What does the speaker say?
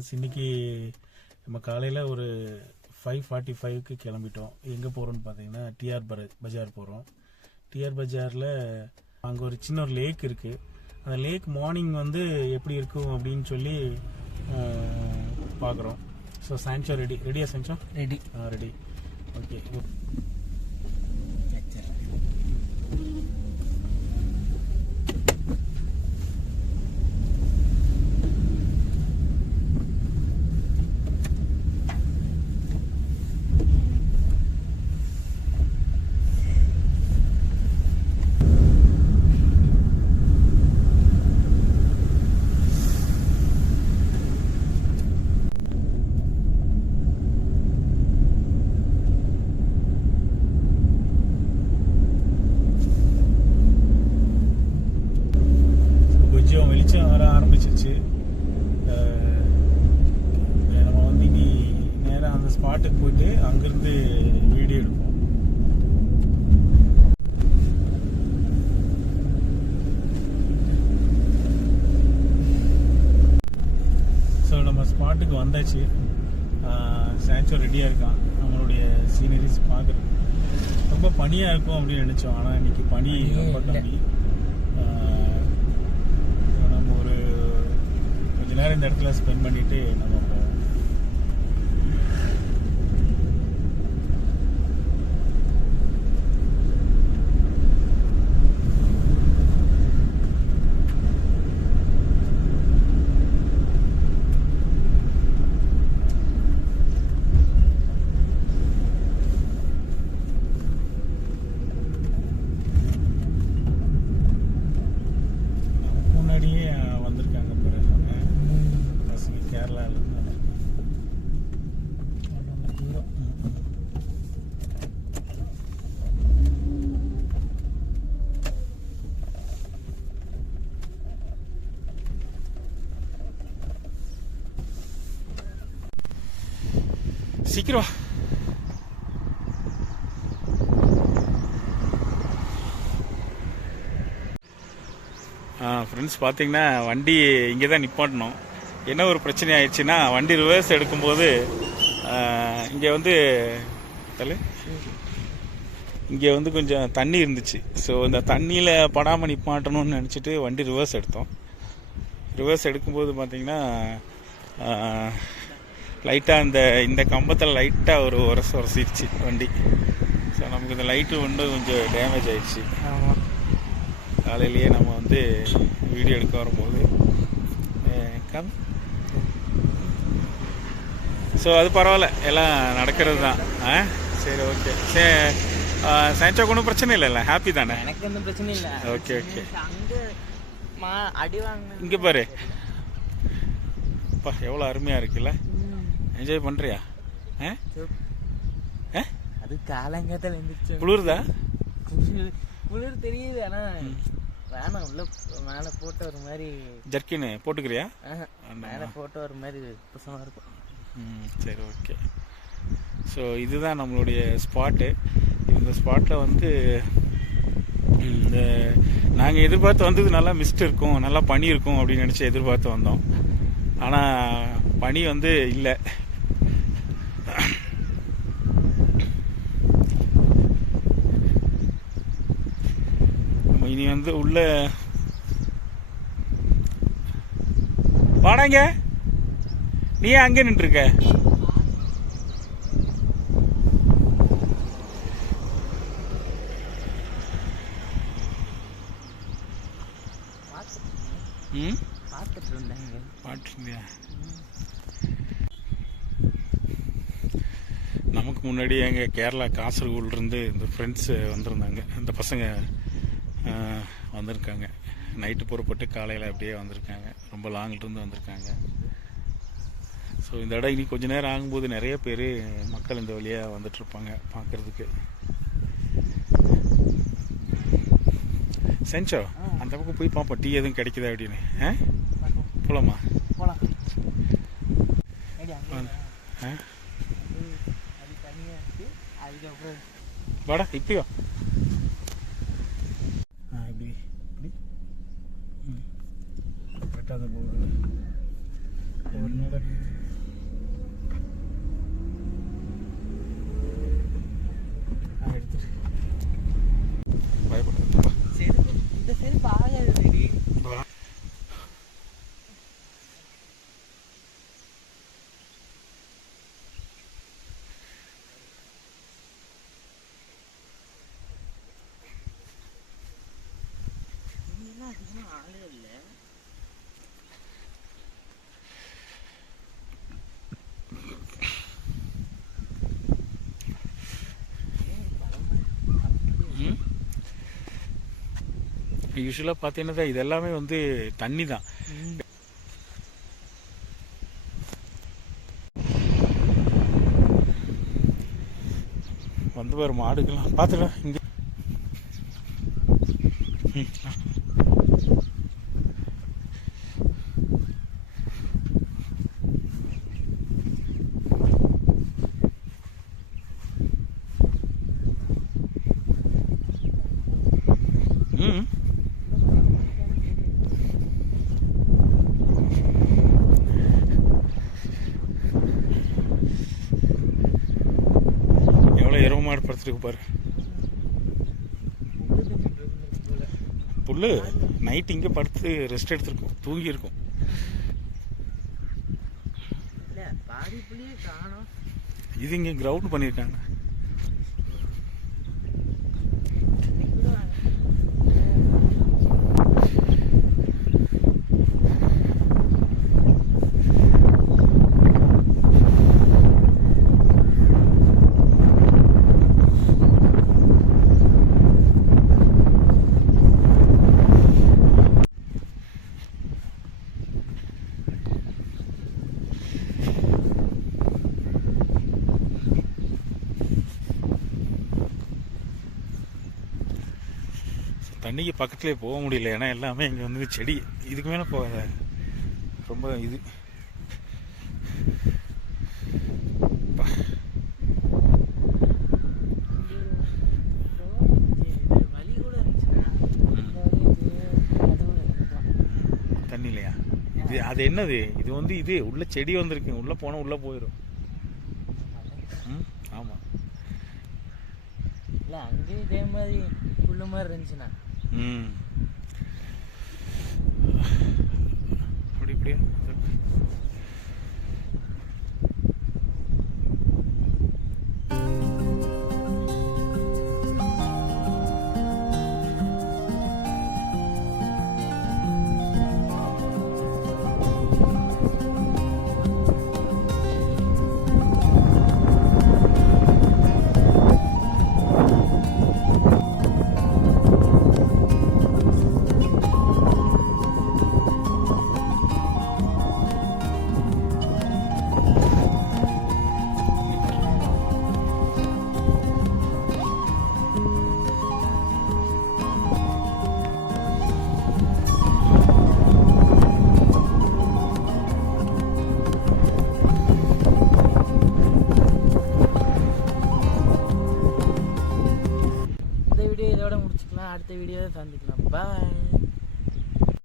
Friends இன்னைக்கு நம்ம காலையில் ஒரு ஃபைவ் ஃபார்ட்டி ஃபைவ்க்கு கிளம்பிட்டோம். எங்கே போகிறோம்னு பார்த்தீங்கன்னா டிஆர் பஜார் போகிறோம் டிஆர் பஜாரில் அங்கே ஒரு சின்ன ஒரு லேக் இருக்குது அந்த லேக் மார்னிங் வந்து எப்படி இருக்கும் அப்படின்னு சொல்லி பார்க்குறோம் ஸோ சான்ச்சோ ரெடி ரெடியா சான்ச்சோ ரெடி ஆ ரெடி ஓகே கொஞ்சம் வெளிச்சம் வர ஆரம்பிச்சிச்சு அஹ் நம்ம வந்து இனி நேராக அந்த ஸ்பாட்டுக்கு போயிட்டு அங்கேருந்து வீடியோ எடுப்போம் ஸோ நம்ம ஸ்பாட்டுக்கு வந்தாச்சு. சான்ச்சோ ரெடியாக இருக்கான். நம்மளுடைய சீனரிஸ் பார்க்குறது ரொம்ப பனியாக இருக்கும் அப்படின்னு நினச்சோம். ஆனால் இன்னைக்கு பனி ரொம்ப. கம்மி. நம்ம ஒரு கொஞ்ச நேரம் இந்த இடத்துல ஸ்பெண்ட் பண்ணிட்டு நம்ம சீக்கிரம் ஃப்ரெண்ட்ஸ் பார்த்தீங்கன்னா வண்டி இங்கே தான் நிப்பாட்டணும். என்ன ஒரு பிரச்சனை ஆயிடுச்சுன்னா வண்டி ரிவர்ஸ் எடுக்கும்போது இங்கே வந்து தலை இங்கே வந்து கொஞ்சம் தண்ணி இருந்துச்சு. ஸோ இந்த தண்ணியில் படாமல் நிப்பாட்டணும்னு நினச்சிட்டு வண்டி ரிவர்ஸ் எடுத்தோம். ரிவர்ஸ் எடுக்கும்போது பார்த்திங்கன்னா லைட்டாக இந்த இந்த கம்பத்தில் லைட்டாக ஒரு உரசு உரசிடுச்சு வண்டி. ஸோ நமக்கு இந்த லைட்டு வந்து கொஞ்சம் டேமேஜ் ஆயிடுச்சு. ஆமாம் காலையிலேயே நம்ம வந்து வீடியோ எடுக்க வரும்போது கம் ஸோ அது பரவாயில்ல. எல்லாம் நடக்கிறது தான். ஆ? சரி ஓகே சரி சயின்ஸாக ஒன்றும் பிரச்சனை இல்லைல்ல ஹாப்பி தானே? எனக்கு எந்த பிரச்சனையும் இல்லை. ஓகே ஓகே அடி வாங்கினேன். இங்கே பாரு. அப்பா எவ்வளோ அருமையாக இருக்குல்ல? என்ஜாய் பண்ணுறியா ஆ அது காலங்காத்தால எழுந்திரிச்சு குளிருதா? குளிர் தெரியுது ஆனா வேணாம் உள்ள மேலே போட்டு ஒரு மாதிரி. ஜர்க்கின்னு போட்டுக்கிறியா. மேலே போட்டு ஒரு மாதிரி புசமா இருக்கும். ம் சரி ஓகே. ஸோ இதுதான் நம்மளுடைய ஸ்பாட்டு இந்த ஸ்பாட்டில் வந்து இந்த நாங்கள் எதிர்பார்த்து வந்தது நல்லா மிஸ்ட் இருக்கும் நல்லா பனி இருக்கும் அப்படின்னு நினச்சி எதிர்பார்த்து வந்தோம். ஆனால் பனி வந்து இல்லை. நம்ம இனி வந்து உள்ள வாடங்க நீ அங்கே நின்றுருக்க? நமக்கு முன்னாடி எங்கள் கேரளா காசர்கோட்லேருந்து இந்த ஃப்ரெண்ட்ஸு வந்திருந்தாங்க. இந்த பசங்க வந்திருக்காங்க. நைட்டு புறப்பட்டு காலையில் அப்படியே வந்திருக்காங்க. ரொம்ப லாங்கிலிருந்து வந்திருக்காங்க. ஸோ இந்த இடம் இனி கொஞ்ச நேரம் ஆகும்போது நிறைய பேர் மக்கள் இந்த வழியாக வந்துட்டுருப்பாங்க பார்க்குறதுக்கு செஞ்சோ அந்த பக்கம் போய் பார்ப்போம் டீ எதுவும் கிடைக்குதா அப்படின்னு. ஆ? அங்கே வாங்க. ஆ. இருக்கு அதுக்கப்புறம் வாடா இப்பயோ ஆ இப்படி இப்படி ம் வெட்டாத போகுது ஒரு நாள் யூஸ்வலாக பார்த்தீங்கன்னா இது எல்லாமே வந்து தண்ணி தான் வந்து வரும் மாடுக்கெல்லாம் பார்த்துக்கலாம் இங்கே. ம் எவ்வளோ இரவு படுத்துருக்கு பாரு புல்லு நைட் இங்கே படுத்து ரெஸ்ட் எடுத்திருக்கும் தூங்கி இருக்கும் இல்ல பாதி புள்ளியே காணோம். இது இங்கே கிரவுண்ட் பண்ணியிருக்காங்க தண்ணிக்கு பக்கத்துலேயே போக முடியல. ஏன்னா எல்லாமே இங்கே வந்து செடி. இதுக்கு மேலே போகாத. ரொம்ப இது. வலி கூட இருந்துச்சுன்னா இது, தண்ணி இல்லையா இது அது என்னது? இது வந்து இது. உள்ள செடி வந்திருக்கு. உள்ள போனால் உள்ள போயிடும் ம்? ஆமாம் இல்ல அங்கேயும் இதே மாதிரி புல்லு மாதிரி இருந்துச்சுண்ணா அப்படி இப்படியா? இந்த வீடியோ இதோட முடிச்சுக்கலாம் அடுத்த வீடியோ சந்திக்கலாம் பாய்